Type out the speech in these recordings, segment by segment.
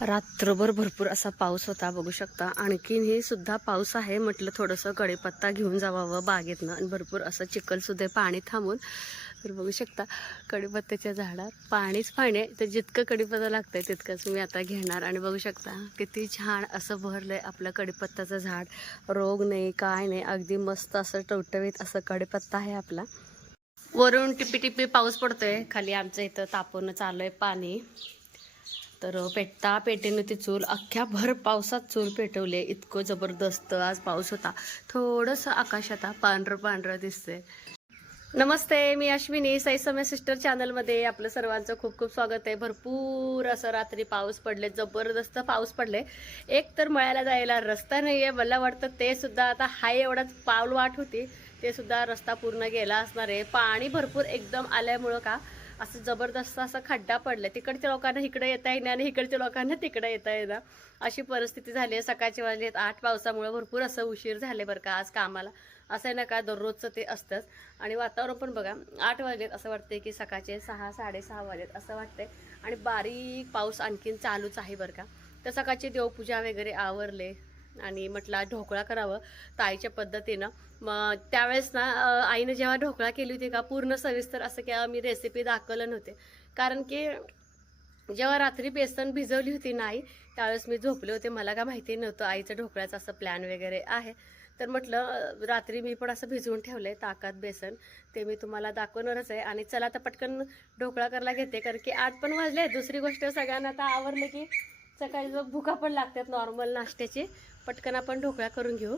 रात्रभर भरपूर असा पाऊस होता बघू शकता. आणखीन हे सुद्धा पाऊस आहे म्हटलं थोडंसं कढीपत्ता घेऊन जावावं बागेतनं. आणि भरपूर असं चिखलसुद्धा पाणी थांबून. तर बघू शकता कढीपत्त्याच्या झाडात पाणीच पाणी आहे. तर जितकं कढीपत्ता लागतंय तितकंच मी आता घेणार. आणि बघू शकता किती छान असं भरलंय आपलं कढीपत्ताचं झाड. रोग नाही काय नाही अगदी मस्त असं टवटवीत असं कढीपत्ता आहे आपला. वरून टिपी टिपी पाऊस पडतोय. खाली आमचं इथं तापवणं चालू आहे पाणी. तर पेटता पेटेनं ती चूल अख्ख्या भर पावसात चूल पेटवले इतकं जबरदस्त आज पाऊस होता. थोडंसं आकाश आता पांढरं पांढरं दिसतंय. नमस्ते मी अश्विनी. साई समय सिस्टर चॅनलमध्ये आपलं सर्वांचं खूप खूप स्वागत आहे. भरपूर असं रात्री पाऊस पडले जबरदस्त पाऊस पडले. एक तर मळ्याला जायला रस्ता नाही आहे मला वाटतं ते सुद्धा आता हाय एवढाच पाऊल वाट होती. ते सुद्धा रस्ता पूर्ण गेला असणार आहे. पाणी भरपूर एकदम आल्यामुळं का असं जबरदस्त असा खड्डा पडलाय. तिकडच्या लोकांना इकडे येता येईना आणि इकडच्या लोकांना तिकडे येता येणार अशी परिस्थिती झाली आहे. सकाळचे वाजलेत आठ. पावसामुळे भरपूर असं उशीर झाले बरं का आज कामाला. असं आहे ना का दररोजचं ते असतंच. आणि वातावरण पण बघा आठ वाजलेत असं वाटतंय की सकाळचे सहा साडेसहा वाजलेत असं वाटतंय. आणि बारीक पाऊस आणखीन चालूच आहे बरं का. तर सकाळची देवपूजा वगैरे आवरले. आणि म्हटलं ढोकळा करावं ताईच्या पद्धतीनं. मग त्यावेळेस ना आईनं जेव्हा ढोकळा केली होती का पूर्ण सविस्तर असं केव्हा मी रेसिपी दाखवलं नव्हते. कारण की जेव्हा रात्री बेसन भिजवली होती ना आई त्यावेळेस मी झोपले होते. मला का माहिती नव्हतं आईचं ढोकळ्याचं असं प्लॅन वगैरे आहे. तर म्हटलं रात्री मी पण असं भिजवून ठेवलं आहे ताकात बेसन. ते मी तुम्हाला दाखवणारच आहे. आणि चला आता पटकन ढोकळा करायला घेते. कारण की आठ पण वाजले दुसरी गोष्ट सगळ्यांना आता आवरलं की सकाळी जो भुका पण लागतात नॉर्मल नाश्त्याचे पटकन आपण ढोकळा करून घेऊ.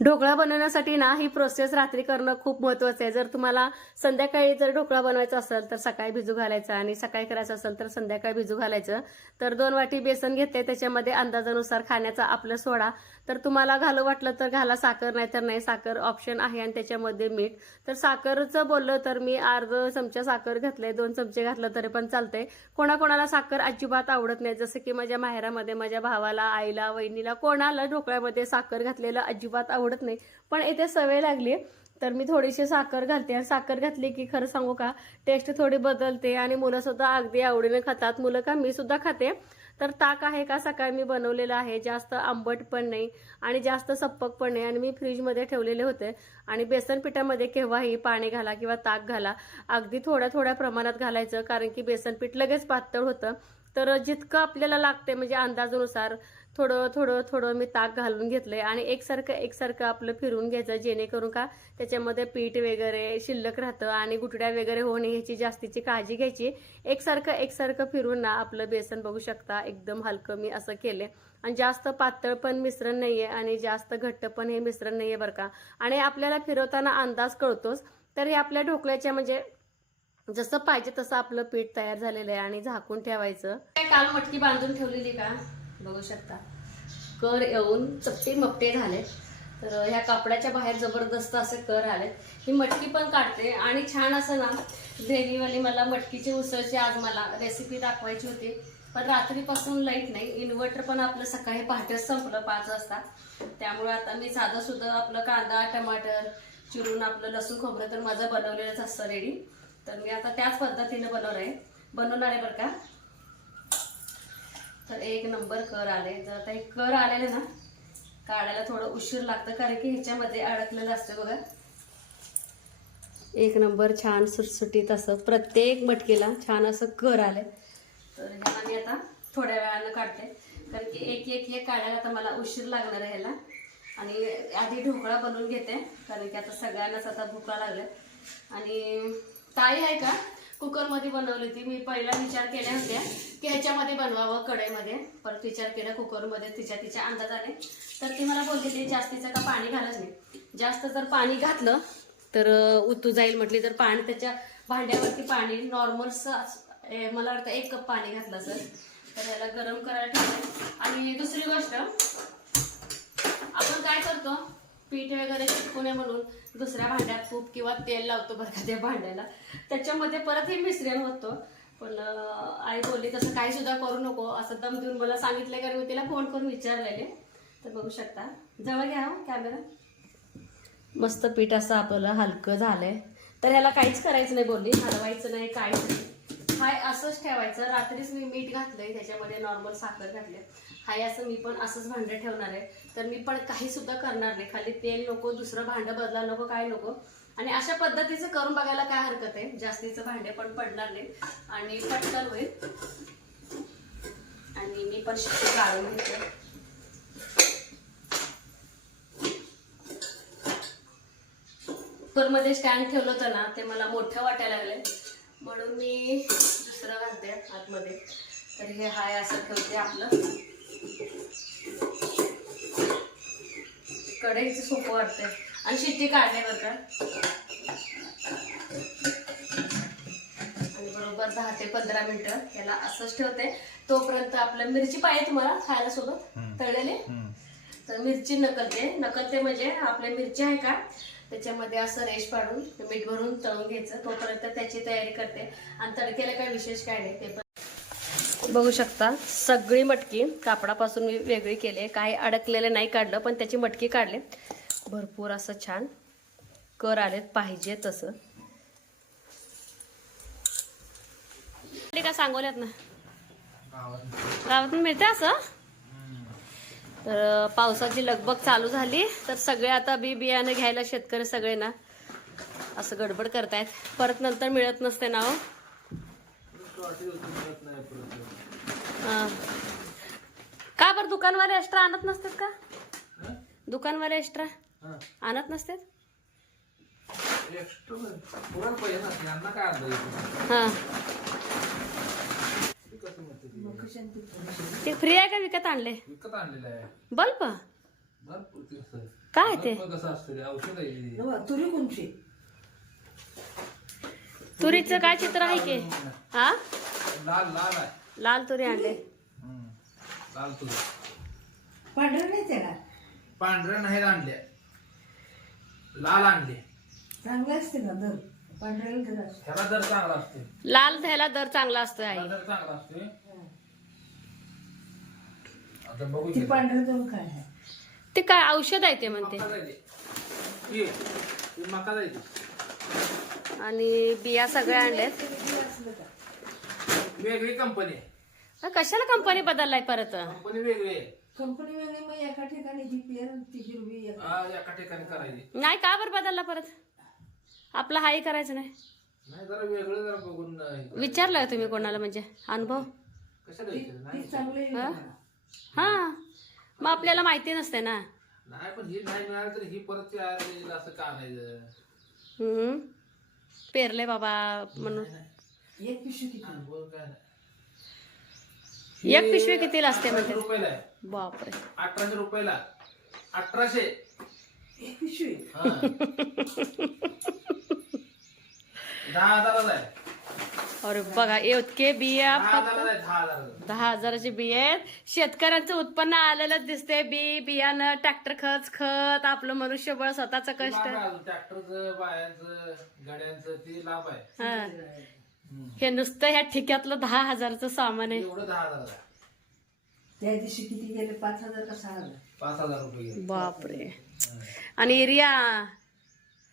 ढोकळा बनवण्यासाठी ना ही प्रोसेस रात्री करणं खूप महत्त्वाचं आहे. जर तुम्हाला संध्याकाळी जर ढोकळा बनवायचा असेल तर सकाळी भिजू घालायचं आणि सकाळी करायचं असेल तर संध्याकाळी भिजू घालायचं. तर दोन वाटी बेसन घेते त्याच्यामध्ये अंदाजानुसार खाण्याचा आपलं सोडा. तर तुम्हाला घालू वाटलं तर घाला साखर नाही तर नाही. साखर ऑप्शन आहे आणि त्याच्यामध्ये मीठ. तर साखरचं बोललं तर मी अर्ध चमचा साखर घातलंय दोन चमचे घातलं तरी पण चालतंय. कोणाकोणाला साखर अजिबात आवडत नाही. जसं की माझ्या माहेरामध्ये माझ्या भावाला आईला वहिनीला कोणाला ढोकळ्यामध्ये साखर घातलेलं अजिबात आवडत नाही. पण इथे सवय लागली तर मी थोडीशी साखर घालते आणि साखर घातली की खरं सांगू का टेस्ट थोडी बदलते आणि मुलं सुद्धा अगदी आवडीने खातात. मुलं का मी सुद्धा खाते. तर ताक आहे का सकाळी मी बनवलेलं आहे. जास्त आंबट पण नाही आणि जास्त सप्पक पण नाही. आणि मी फ्रीजमध्ये ठेवलेले होते. आणि बेसन पिठामध्ये केव्हाही पाणी घाला किंवा ताक घाला. अगदी थोड्या थोड्या प्रमाणात घालायचं. कारण की बेसन पीठ लगेच पातळ होतं. तर जितकं आपल्याला लागते म्हणजे अंदाजानुसार थोडं थोडं थोडं मी ताक घालून घेतलंय आणि एकसारखं एकसारखं आपलं फिरवून घ्यायचं जेणेकरून का त्याच्यामध्ये पीठ वगैरे शिल्लक राहतं आणि गुटड्या वगैरे होणे ह्याची जास्तीची काळजी घ्यायची. एकसारखं एकसारखं फिरून ना आपलं बेसन बघू शकता. एकदम हलकं मी असं केले आणि जास्त पातळ पण मिश्रण नाहीये आणि जास्त घट्ट पण हे मिश्रण नाहीये बरं का. आणि आपल्याला फिरवताना अंदाज कळतोच. तर हे आपल्या ढोकळ्याच्या म्हणजे जसं पाहिजे तसं आपलं पीठ तयार झालेलं आहे आणि झाकून ठेवायचं. काल मटकी बांधून ठेवलेली का? बघू शकता. कर येऊन चपटे मपटे झाले तर ह्या कापडाच्या बाहेर जबरदस्त असे कर आले ही मटकी पण काढते. आणि छान असं ना ग्रेव्हीवाली मला मटकीची उसळची आज मला रेसिपी दाखवायची होती. पण रात्रीपासून लाइट नाही. इन्व्हर्टर पण आपलं सकाळी पहाटेच संपलं पाच वाजता. त्यामुळे आता मी साधं सुद्धा आपलं कांदा टमाटर चिरून आपलं लसूण खोबरं तर माझं बनवलेलंच असतं रेडी तर मी आता त्याच पद्धतीनं बनवलं आहे बनवणार आहे बरं का? तर एक नंबर कर आले. तर आता हे कर आलेले ना काढायला थोडं उशीर लागतं कारण की ह्याच्यामध्ये अडकलेलं असतं बघा. एक नंबर छान सुटसुटीत असं प्रत्येक मटकेला छान असं कर आले. तर ह्याला मी आता थोड्या वेळानं काढते. कारण की एक एक एक काढायला आता मला उशीर लागणार आहे ह्याला. आणि आधी ढोकळा बनवून घेते कारण की आता सगळ्यांनाच आता भुका लागल्या. आणि ताई आहे का? कुकरमध्ये बनवली होती. मी पहिला विचार केल्या होत्या की ह्याच्यामध्ये बनवावं कढईमध्ये. परत विचार केला कुकरमध्ये तिच्या तिच्या अंदाजाने. तर ती मला बोलली ते जास्तीचं का पाणी घालत नाही जास्त जर पाणी घातलं तर उतू जाईल म्हटली. तर पाणी त्याच्या भांड्यावरती पाणी नॉर्मल मला वाटतं एक कप पाणी घातलं सर. तर याला गरम करायला ठेवलं. आणि दुसरी गोष्ट आपण काय करतो पीठ वगैरे शिकू नये म्हणून दुसऱ्या भांड्यात तूप किंवा तेल लावतो बरं का त्या भांड्याला. त्याच्यामध्ये परत हे मिश्रण होतं. पण आई बोलली तसं काही सुद्धा करू नको. असं दम देऊन मला सांगितलं कारण मी तिला फोन करून विचारलेले. तर बघू शकता. जवळ घ्या हो कॅमेरा मस्त पीठ असं आपलं हलकं झालंय. तर ह्याला काहीच करायचं नाही बोलली. हलवायचं नाही काहीच नाही. हाय असंच ठेवायचं. रात्रीच मी मीठ घातलंय त्याच्यामध्ये नॉर्मल साखर घातले. हाय असं मी पण असंच भांडं ठेवणार आहे. तर मी पण काही सुद्धा करणार नाही. खाली तेल नको दुसरं भांडं बदला नको काय नको. आणि अशा पद्धतीचं करून बघायला काय हरकत आहे? जास्तीचं भांडे पण पडणार नाही. आणि पटकन होईल. आणि मी पण शिट्टी काढून घेते. कुकरमध्ये स्टँड ठेवलं होतं ना ते मला मोठं वाटायला लागले म्हणून मी दुसरं घालते आतमध्ये. तर हे हाय असं ठेवते आपलं. कढईचं सोपं वाटतंय. आणि शिट्टी काढणे बरं का. आणि बरोबर दहा ते पंधरा मिनिटं याला असंच ठेवते. तोपर्यंत आपलं मिरची पाहिजे तुम्हाला खायला सोबत तळलेले तर मिरची नकलते. नकलते म्हणजे आपल्या मिरची आहे का? त्याच्यामध्ये असं रेश पाडून मीठ भरून तळून घ्यायचं. तोपर्यंत त्याची तयारी करते. आणि तडक्याला काय विशेष काय नाही ते बघू शकता. सगळी मटकी कापडापासून मी वेगळी केली आहे. काही अडकलेले नाही काढलं पण त्याची मटकी काढले. भरपूर असं छान कर आलेत पाहिजे तसं. का सांगवल्यात ना? गावातून मिळते असं? तर पावसाची लगबग चालू झाली. तर सगळे आता बी बियाणे घ्यायला शेतकरी सगळे ना असं गडबड करतायत. परत नंतर मिळत नसते ना हो. का बरं दुकानवाले एक्स्ट्रा आणत नसतात का? दुकानवाले एक्स्ट्रा आणत नसतात? हा. ते. फ्री आहे का विकत आणले? विकत आणलेलं आहे. बल्ब. काय ते? तुरी कोणची? तुरीचं काय चित्र आहे की? हा? लाल लाल आहे. लाल तुरी आणले. हम्म. लाल तुझ पांढरं नाही त्याला? पांढऱ्या नाही आणल्या लाल आणले. चांगलं असते ना दर. पांढऱ्याला दर असते. ह्याला दर चांगला असते. लाल ह्याला दर चांगला असतो आई. ह्याला दर चांगला असते आता बघू ती शकता. पांढरं दोन काय आहे? ते काय औषध आहे ते म्हणते. मका जायचे. मका जायची. आणि बिया सगळ्या आणल्यात. का? वेगळी कंपनी अ, कशाला कंपनी बदललाय परत? कंपनी वेगळी आहे. कंपनी वेगळी मग एका ठिकाणी ही ती हिरवी एक. ठिकाणी करायची. नाही का बरं बदलला परत? आपला हाही करायचं नाही? नाही जरा वेगळं जरा बघून अं, हे करायचं. विचारलं का तुम्ही कोणाला म्हणजे? अनुभव? कशाला? ती चांगली आहे. हा? मला. हा मग आपल्याला माहिती नसते ना. नाही पण ही नाही मिळाली तर ही परत ते आलेलं असं का आणायचं हम्म. पेरले बाबा म्हणून. एक पिशवी किती अनुभव काय नाही. एक पिशवी कितीला असते अठराशे म्हणते रुपयाला आहे. बापरे. अठराशे रुपयाला. अठराशे. एक पिशवी हा. दहा हजाराचा आहे. अरे बघा इतके बिया दहा फक्त हजाराचा आहे दहा हजाराचा दहा हजाराचे बिया आहेत. शेतकऱ्यांचं उत्पन्न आलेलंच दिसते बी बियाणं ट्रॅक्टर खत खत आपलं मनुष्यबळ स्वतःचं कष्ट. ट्रॅक्टरचं बायांचं गाड्यांचं ते लाभ आहे. हा. हे नुसतं ह्या ठिक्यातलं दहा हजारचं सामान आहे. एवढं दहा हजार आहे. त्या दिवशी किती गेले? पाच हजार का सहा हजार? पाच हजार रुपये गेले. बापरे. आणि एरिया?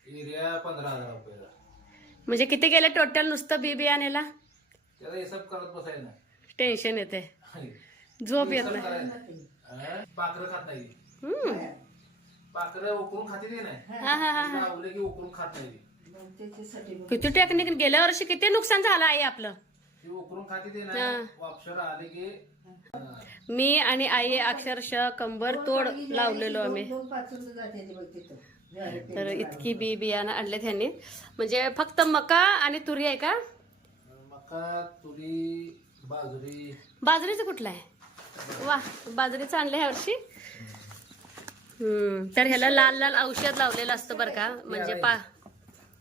एरिया पंधरा हजार रुपयाला. म्हणजे किती गेले टोटल नुसतं बी बियाणेला त्याचा हिसाब करत बसायला. नाही टेन्शन येते झोप येत हिसाब नाही. करायचा नाही. हा? पाखरं खात नाही. हम्म. पाखरं उकरून खाते ते नाही? हा हा हा. लावले की उकरून खात नाही. किती टेक्निक गेल्या वर्षी किती नुकसान झालं आहे आपलं. मी आणि आई अक्षरशः कंबर तोड लावलेलो आम्ही. तर इतकी बी बियाणं आणले त्यांनी म्हणजे फक्त मका आणि तुरी आहे का? मका तुरी बाजरी. बाजरीचं कुठलं आहे? वा बाजरीचं आणलं ह्या वर्षी? हम्म. तर ह्याला लाल लाल औषध लावलेलं असतं बरं का? म्हणजे पा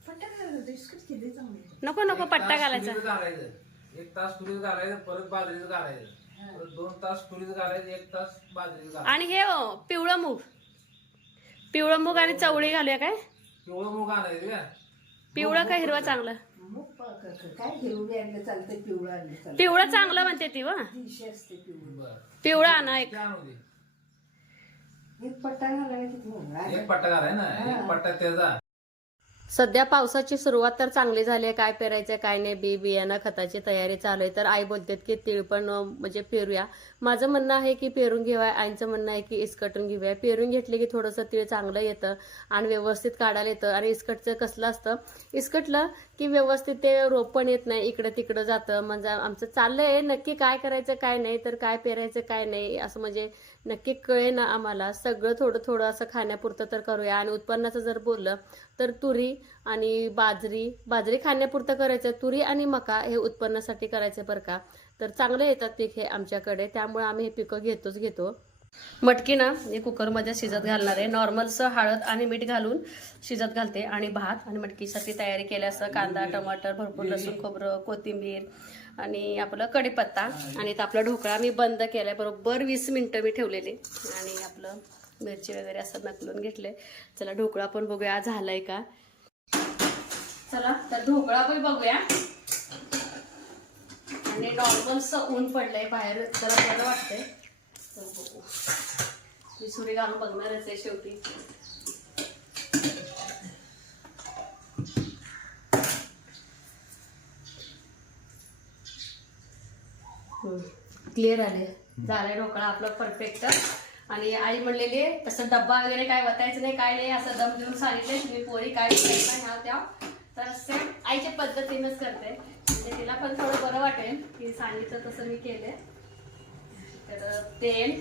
फटाका बिस्किट किती चांगले नको नको पट्टा घालायचा. घालायचं. एक तास तुरीच घालायचं परत बाजरीचं घालायचं. परत दोन तास तुरीच घालायचं एक तास बाजरीचं घालायचं. आणि हे हो पिवळं मूग. पिवळं मूग आणि चवळी घालूया काय? पिवळं मूग आणायचं का? पिवळं का हिरवं चांगलं? मग पा- क- क- काय हिरवी आणलं चालतंय पिवळं आणलं चालतं पिवळं चांगलं म्हणते ती वा. असते पिवळं. बर. पिवळं आणा एक. किती आणू दे? एक पट्टा घालायला किती होणार एक पट्टा घालाय ना? एक पट्टा त्याचा. सध्या पावसाची सुरुवात तर चांगली झाली आहे. काय पेरायचं काय नाही. बी बियाणं खताची तयारी चालू आहे. तर आई बोलतात की तीळ पण म्हणजे पेरूया. माझं म्हणणं आहे की पेरून घेऊया. आईचं म्हणणं आहे की इसकटून घेऊया. पेरून घेतले की थोडंसं तीळ चांगलं येतं आणि व्यवस्थित काढायला येतं. आणि इसकटचं कसलं असतं? इसकटलं की व्यवस्थित ते रोप पण येत नाही. इकडं तिकडं जातं. म्हणजे आमचं चाललंय. नक्की काय करायचं काय नाही. तर काय पेरायचं काय नाही. असं म्हणजे नक्की कळे ना आम्हाला. सगळं थोडं थोडं असं खाण्यापुरतं तर करूया. आणि उत्पन्नाचं जर बोललं तर तुरी आणि बाजरी बाजरी खाण्यापुरतं करायचं तुरी आणि मका हे उत्पन्नासाठी करायचं बरं का? तर चांगलं येतात पीक हे आमच्याकडे. त्यामुळे आम्ही हे पिकं घेतोच घेतो. मटकी ना मी कुकरमध्ये शिजत घालणार आहे. नॉर्मलचं हळद आणि मीठ घालून शिजत घालते. आणि भात आणि मटकीसाठी तयारी केल्यास कांदा टमाटर भरपूर लसूण खोबरं कोथिंबीर आणि आपलं कढीपत्ता. आणि तर आपला ढोकळा मी बंद केलाय. बरोबर वीस मिनटं मी ठेवलेली. आणि आपलं मिरची वगैरे असं नकलून घेतले चला ढोकळा पण बघूया. झालाय का? चला तर ढोकळा पण बघूया. आणि नॉर्मलचं ऊन पडलंय बाहेर. जरा बरं वाटतंय. तर मी सुरी घालून बघणारच आहे शेवटी. क्लिअर आले. झालाय ढोकळा आपला परफेक्ट आणि आई म्हणलेली तसं डब्बा वगैरे काय वतायचं नाही काय नाही असं दम देऊन सांगितलंय तुम्ही पोरी काय करायचं ह्या त्या. तर सेम आईच्या पद्धतीनंच करते. म्हणजे तिला पण थोडं बरं वाटेल की सांगितलं तसं मी केले तर तेल.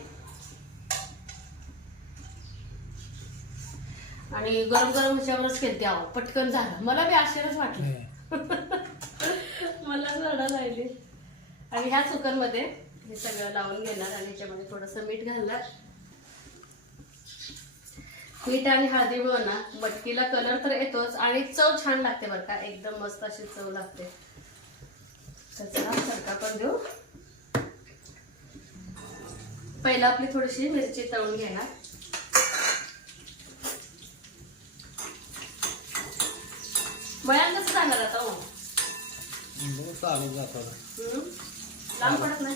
आणि गरम गरम ह्याच्यावरच केलते आहो पटकन झालं. मला बी आश्चर्यच वाटलं. मला रडा लागली आणि ह्या कुकरमध्ये हे सगळं लावून घेणार आणि ह्याच्यामध्ये थोडंसं मीठ घालणार. मीठ आणि हळदीमुळे ना मटकीला कलर तर येतोच आणि चव छान लागते बरं का. एकदम मस्त अशी चव लागते. तर चला तडका पण देऊ. पहिला आपली थोडीशी मिरची तळून घेणार. वयान कसं जाणार आता हो? लांब पडत नाही.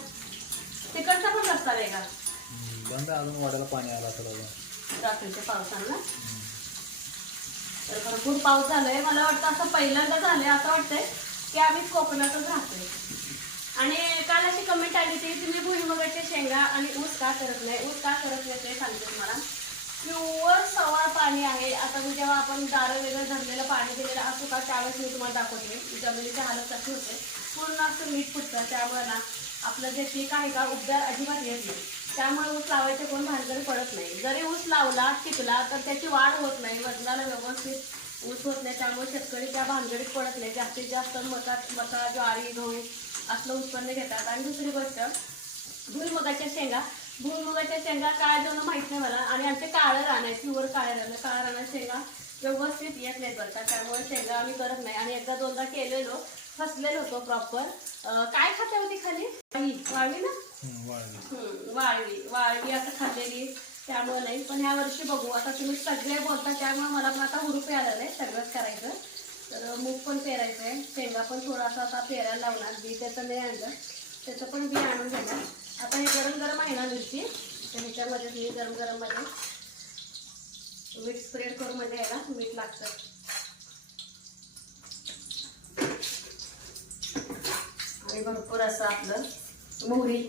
तिकडचा पण रस्ता का बंद अजून वाड्याला पाणी आला थोडं रात्रीच्या पावसानं तर भरपूर पाऊस झालाय. मला वाटतं असं पहिल्यांदा झालंय असं वाटतंय की आम्ही कोकणातच राहतोय. आणि काल अशी कमेंट आली होती तुम्ही भुईमुगाच्या शेंगा आणि ऊस का करत नाही? ऊस का करत नाही? ते सांगते तुम्हाला. प्युअर सवाळ पाणी आहे. आता मी जेव्हा आपण दारं वेगळं धरलेलं पाणी दिलेलं असू का त्यावेळेस मी तुम्हाला दाखवते. जमिनीची हालत कशी होते. पूर्ण असं मीठ फुटतं त्यामुळे ना आपलं जे पीक आहे का उबदार अजिबात येत नाही. त्यामुळे ऊस लावायचे कोण भानगड पडत नाही. जरी ऊस लावला टिकला तर त्याची वाढ होत नाही. वजनाला व्यवस्थित ऊस होत नाही. त्यामुळे शेतकरी त्या भानगडीत पडत नाही. जास्तीत जास्त मका मका ज्वारी गहू असलं उत्पन्न घेतात. आणि दुसरी गोष्ट भुईमुगाच्या शेंगा. भुईमुगाच्या शेंगा काय जण माहीत नाही मला. आणि आमचे काळं रान आहे प्युअर काळं राहणं काळं रानात शेंगा व्यवस्थित येत नाही बरं का त्यामुळे शेंगा आम्ही करत नाही. आणि एकदा दोनदा केलेलो फसलेलो होतो प्रॉपर काय खाते होती खाली? वाळवी. वाळवी ना? वाळवी. वाळवी. आता खाल्लेली त्यामुळे नाही पण ह्या वर्षी बघू. आता तुम्ही सगळे बोलता त्यामुळे मला पण आता हुरूप आलेलं आहे सगळंच करायचं. तर मूग पण पेरायचं आहे शेंगा पण थोडासा आता पेरायला लावणार. बी त्याचं नाही आणलं. त्याचं पण बी आणून घेणार आता हे गरम गरम आहे ना मिरची? तर ह्याच्यामध्ये मी गरम गरममध्ये मीठ स्प्रेड करून म्हणजे ना मीठ लागतं. आणि भरपूर असं आपलं मोहरी.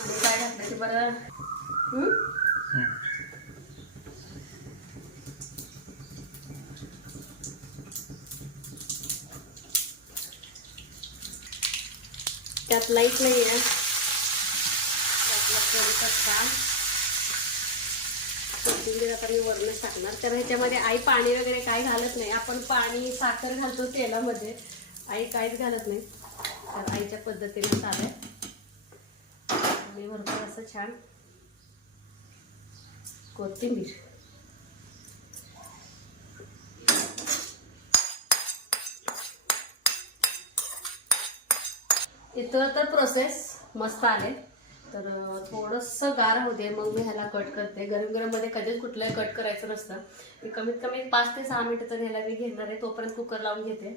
आणि काय घातलं की बरं? त्यात लाइट नाही आहे त्यातला कढीपत्ता कोथिंबीर आता मी वरणच टाकणार. तर ह्याच्यामध्ये आई पाणी वगैरे काही घालत नाही. आपण पाणी साखर घालतो तेलामध्ये. आई काहीच घालत नाही. तर आईच्या पद्धतीने चालेल. आणि भरपूर असं छान कोथिंबीर. इथं तर प्रोसेस मस्त आले तर थोडंसं गार होते दे मग मी ह्याला कट करते. गरम गरममध्ये कधीच कुठलंही कट करायचं नसतं. मी कमीत कमी पाच ते सहा मिनिटं तर ह्याला मी घेणार आहे तोपर्यंत कुकर लावून घेते.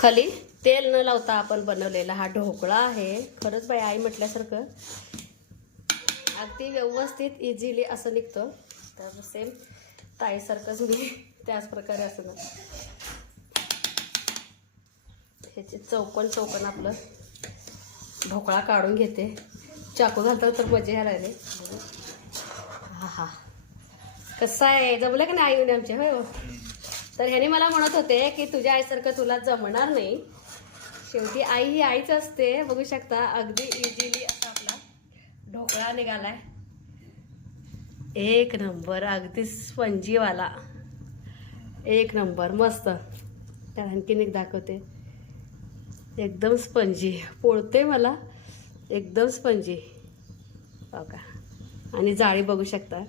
खाली तेल न लावता आपण बनवलेला हा ढोकळा आहे. खरंच बाई आई म्हटल्यासारखं. अगदी व्यवस्थित इझिली असं निघतं. तर सेम ताईसारखंच मी त्याच प्रकारे असं त्याचे चौकन चौकन आपलं ढोकळा काढून घेते. चाकू घालतात तर मजा यायला लागले. हा हा. कसं आहे? जमलं का नाही आई आमच्या? होय हो. तर ह्याने मला म्हणत होते की तुझ्या आईसारखं तुला जमणार नाही. शेवटी आई ही आईच असते. बघू शकता अगदी इझिली असा आपला ढोकळा निघालाय. एक नंबर अगदी स्पंजीवाला एक नंबर मस्त. तर आणखीन एक दाखवते. एकदम स्पंजी. पोळते मला. एकदम स्पंजी. हो बघा आणि जाळी बघू शकता.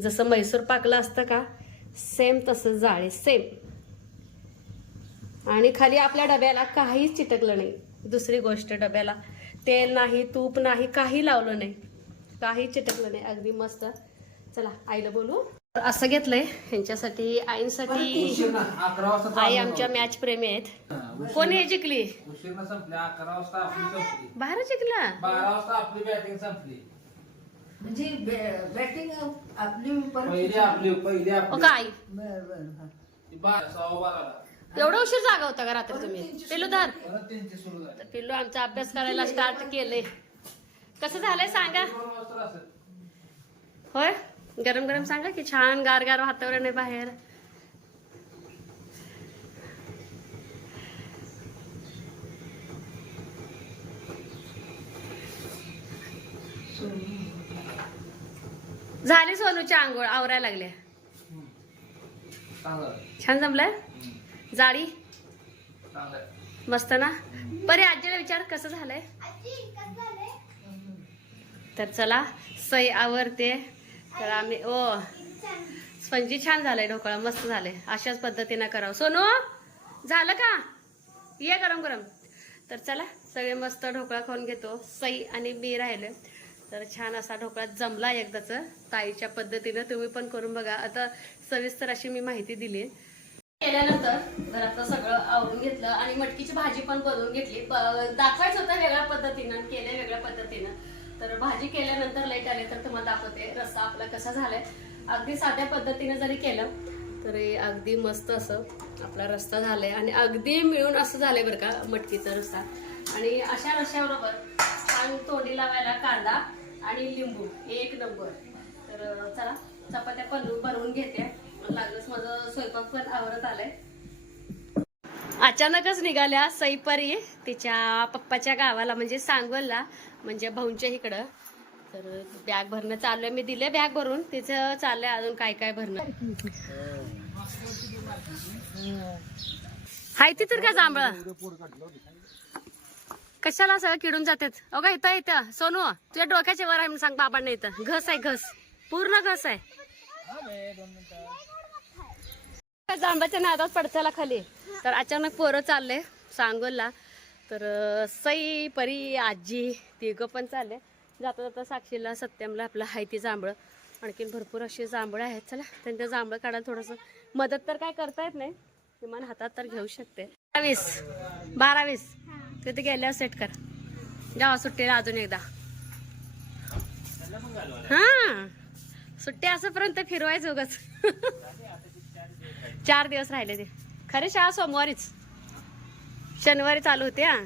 जसं मैसूर पाकला असतं का सेम तसं जाळी सेम आणि खाली आपल्या डब्याला काहीच चिटकलं नाही. दुसरी गोष्ट डब्याला तेल नाही तूप नाही काही लावलं नाही. काही चिटकलं नाही. अगदी मस्त. चला आईला बोलू. असं घेतलंय. ह्यांच्यासाठी आईंसाठी. आई. आमच्या मॅच प्रेमी आहेत. हा, कोण हे जिंकली? बाहेर जिंकला? बारा वाजता आपली बॅटिंग संपली. म्हणजे बॅटिंग आपली परत पहिली आपली पहिली ओ आपली काय बर बर हा. बारा बाराला. एवढा उशीर जागा होता का रात्री तुम्ही? पिल्लू धर. परत त्यांची सुरू झाली. तर पिल्लू आमचा अभ्यास करायला स्टार्ट केले कसं झालंय सांगा. होय? गरम गरम सांगा की छान गार गार वातावरण आहे बाहेर. झाली सोनूच्या आंघोळ आवरायला लागल्या छान जमलंय. जाळी. मस्त ना? बरे आजीला विचार कसं झालंय? तर चला सई आवरते. तर आम्ही ओ स्पंजी छान झालंय ढोकळा मस्त झालंय. अशाच पद्धतीनं करावं. सोनू झालं का? ये गरम गरम. तर चला सगळे मस्त ढोकळा खाऊन घेतो. सई आणि मी राहिले. तर छान असा ढोकळा जमला एकदाच. ताईच्या पद्धतीनं तुम्ही पण करून बघा. आता सविस्तर अशी मी माहिती दिली. केल्यानंतर घरातलं सगळं आवरून घेतलं आणि मटकीची भाजी पण बनवून घेतली. दाखवायचं होतं वेगळ्या पद्धतीनं आणि केलं वेगळ्या पद्धतीनं. तर भाजी केल्यानंतर लाइट आले तर तुम्हाला दाखवते रस्सा आपला कसा झालाय. अगदी साध्या पद्धतीनं जरी केलं तरी अगदी मस्त असं आपला रस्ता झालाय. आणि अगदी मिळून असं झालंय बरं का मटकीचा रस्सा. आणि अशा रश्याबरोबर छान तोंडी लावायला कांदा आणि लिंबू एक नंबर. तर चला चपात्या पण बनवून घेते. लागलंच माझं स्वयंपाक पण आवरत आलाय. अचानकच निघाल्या सईपरी तिच्या पप्पाच्या गावाला म्हणजे सांगोलला म्हणजे भाऊंच्या इकडं. तर बॅग भरणं चालू आहे. मी दिले बॅग भरून. तिचं चाललंय अजून काय काय भरणं. हाय ती तर का जांभळ? कशाला सगळं किडून जातात? अगं इथं इथं. सोनू तुझ्या डोक्याच्या वर आहे म्हणून सांग बाबांना इथं. घस आहे घस. पूर्ण घस आहे. जांबाच्या नादात पडत्याला खाली. तर अचानक पोरं चालले सांगोलला. तर सई परी आजी तिघं पण चालले. जाता जाता साक्षीला सत्यमला आपलं हायती जांभळं. आणखीन भरपूर अशी जांभळं आहेत. चला त्यांच्या जांभळं काढायला थोडंसं मदत तर काय करता येत नाही. किमान हातात तर घेऊ शकते. बारावीस बारावीस. तिथे गेल्यावर सेट कर. जावा सुट्टीला अजून एकदा. हा. सुट्टी असंपर्यंत फिरवायचं उगाच. चार दिवस राहिले ते. खरे शाळा सोमवारीच. शनिवारी चालू होते हा.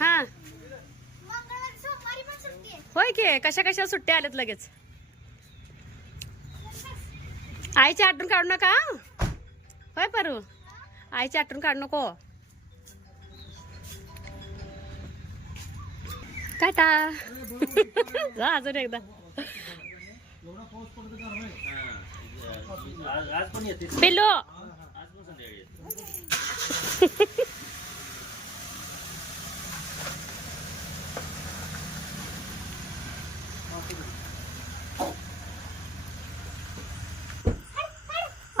हा. होय की कशा कशा सुट्ट्या आल्यात लगेच? आईची आठवण काढू नका? होय परू. आईची आठवण काढू नको. काय जा अजून एकदा. पिल्लो.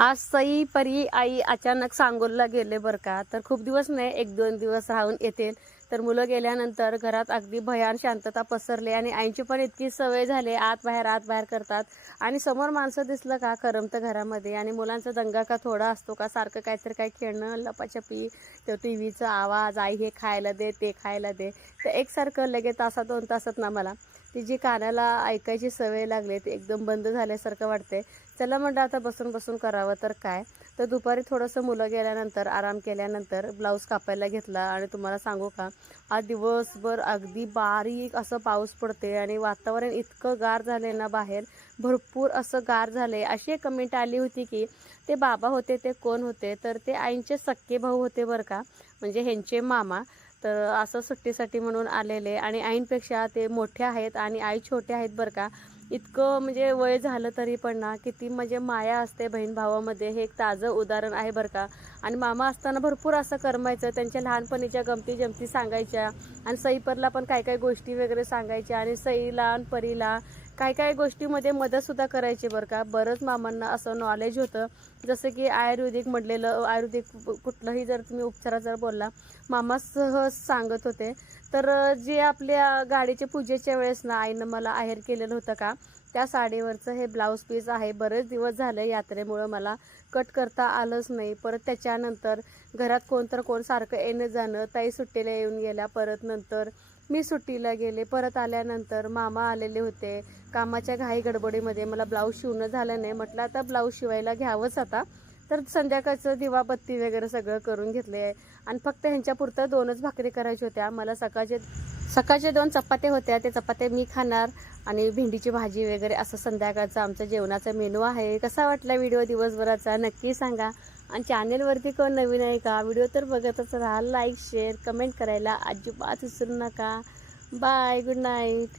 आज सई परी आई अचानक सांगोलला गेले बरं का? तर खूप दिवस नाही एक दोन दिवस राहून येतील. तर मुलं गेल्यानंतर घरात अगदी भयान शांतता पसरली आणि आईची पण इतकी सवय झाली आत बाहेर आत बाहेर करतात. आणि समोर माणसं दिसलं का करमतं घरामध्ये? आणि मुलांचा दंगा का थोडा असतो का? सारखं काहीतरी काही खेळणं लपाछपी तो टी व्हीचा आवाज आई हे खायला दे ते खायला दे. तर एकसारखं लगेच तासात दोन तासात ना मला ती जी कानाला ऐकायची सवय लागली ती एकदम बंद झाल्यासारखं वाटते चला म्हणलं आता बसून बसून करावं तर काय? तर दुपारी थोडंसं मुलं गेल्यानंतर आराम केल्यानंतर ब्लाऊज कापायला घेतला. आणि तुम्हाला सांगू का आज दिवसभर अगदी बारीक असं पाऊस पडते आणि वातावरण इतकं गार झालं ना बाहेर. भरपूर असं गार झाले अशी एक कमेंट आली होती की ते बाबा होते ते कोण होते? तर ते आईंचे सक्के भाऊ होते बरं का. म्हणजे ह्यांचे मामा. तर असं सुट्टीसाठी म्हणून आलेले. आणि आईंपेक्षा ते मोठे आहेत आणि आई छोटे आहेत बरं का. इतकं म्हणजे वय झालं तरी पण ना किती म्हणजे माया असते बहीण भावामध्ये. हे एक ताजं उदाहरण आहे बरं का. आणि मामा असताना भरपूर असं करमायचं त्यांच्या लहानपणीच्या गमती जमती सांगायच्या. आणि सईपरला पण काय काय गोष्टी वगैरे सांगायच्या. आणि सईला आणि परीला काय काय गोष्टीमध्ये मदतसुद्धा करायची बरं का? बरंच मामांना असं नॉलेज होतं. जसं की आयुर्वेदिक म्हटलेलं आयुर्वेदिक कुठलंही जर तुम्ही उपचारात जर बोलला मामा सहज सांगत होते. तर जे आपल्या गाडीच्या पूजेच्या वेळेस ना आईनं मला आहेर केलेलं होतं का त्या साडीवरचं हे ब्लाऊज पीस आहे. बरेच दिवस झाले यात्रेमुळं मला कट करता आलंच नाही. परत त्याच्यानंतर घरात कोणतर कोण सारखं येणं जाणं ताई सुट्टीला येऊन गेल्या. परत नंतर मी सुट्टीला गेले परत आल्यानंतर मामा आलेले होते. कामाच्या घाई गडबडीमध्ये मला ब्लाऊज शिवणं झालं नाही. म्हटलं आता ब्लाऊज शिवायला घ्यावंच आता. तर संध्याकाळचं दिवाबत्ती वगैरे सगळं करून घेतले. आणि फक्त ह्यांच्यापुरतं दोनच भाकरी करायची होत्या. मला सकाळचे सकाळचे दोन चपात्या होत्या. ते चपात्या मी खाणार आणि भेंडीची भाजी वगैरे असं संध्याकाळचं आमचं जेवणाचा मेनू आहे. कसा वाटला व्हिडिओ दिवसभराचा? नक्की सांगा. आणि चॅनेलवरती कोण नवीन आहे का? व्हिडिओ तर बघतच राहा. लाईक शेअर कमेंट करायला अजिबात विसरू नका. Bye good night